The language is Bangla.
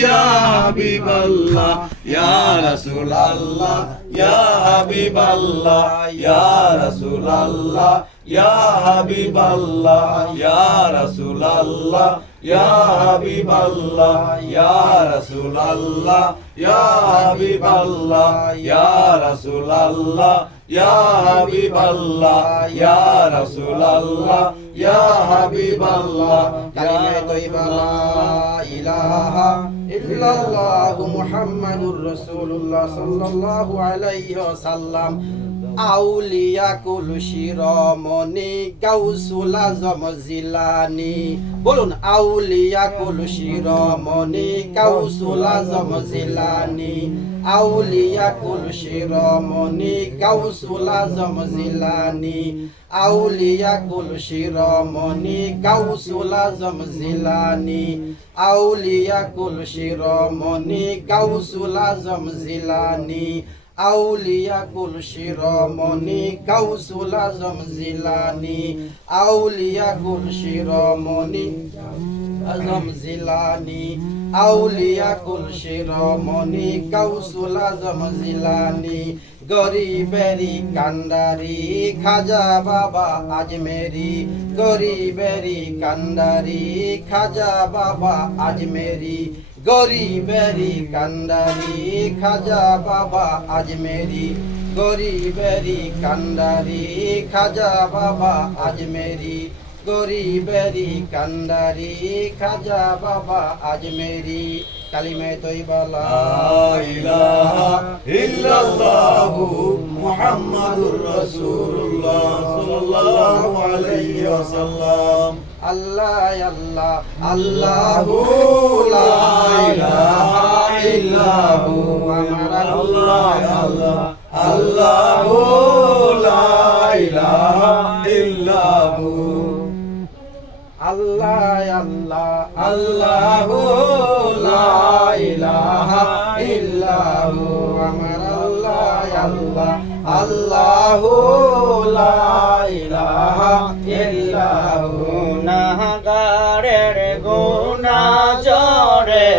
ইয়া হাবিবাল্লাহ ইয়া রাসূলুল্লাহ ইয়া হাবিবাল্লাহ ইয়া রাসূলুল্লাহ ইয়া হাবিবাল্লাহ ইয়া রাসূলুল্লাহ ইয়া হাবিবাল্লাহ ইয়া রাসূলুল্লাহ ইয়া হাবিবাল্লাহ ইয়া রাসূলুল্লাহ ইয়া হাবিবাল্লাহ ইয়া রাসূলুল্লাহ ইয়া হাবিবাল্লাহ কালিমে তয়্যিবা লা ইলাহা ইল্লাল্লাহ মুহাম্মাদুর রাসূলুল্লাহ সাল্লাল্লাহু আলাইহি ওয়াসাল্লাম আউলিয়া কুল শিরোমণি গাউসুল আজম জিলানী বলুন আউলিয়া কুল শিরোমণি গাউসুল আজম জিলানী আউলিয়া কুল শিরোমণি গাউসুল আজম জিলানী আউলিয়া কুল শিরোমণি গাউসুল আজম জিলানী আউলিয়া কুল শিরোমণি গাউসুল আজম জিলানী আউলিয়া কুল শিরোমণি গাউসুল আজম জিলানী আউলিয়া কুল শিরোমণি আজম জিলানী আউলিয়া কুল শিরোমণি গাউসুল আজম জিলানী গরিবেরি কান্ডারি খাজা বাবা আজমেরি গরিবেরি কান্ডারি খাজা বাবা আজমেরি গরিবেরি কান্ডারি খাজা বাবা আজমেরি গরিবেরি কান্ডারি খাজা বাবা আজমেরি গরিবেরি কান্ডারি খাজা বাবা আজমেরি কালিমে তয়্যিবা লা ইলাহা ইল্লাল্লাহ মুহাম্মাদুর রাসূলুল্লাহ সাল্লাল্লাহু আলাইহি ওয়াসাল্লাম আল্লাহ আল্লাহ আল্লাহু লা ইলাহা ইল্লাহু আমার আল্লাহ আল্লাহ আল্লাহু লা ইলাহা ইল্লাহু আল্লাহ আল্লাহ আল্লাহু লা ইলাহা ইল্লাহু আমার আল্লাহ আল্লাহ আল্লাহু লা ইলাহা ইল্লাহু গুনাহগারের গুনাহ জরে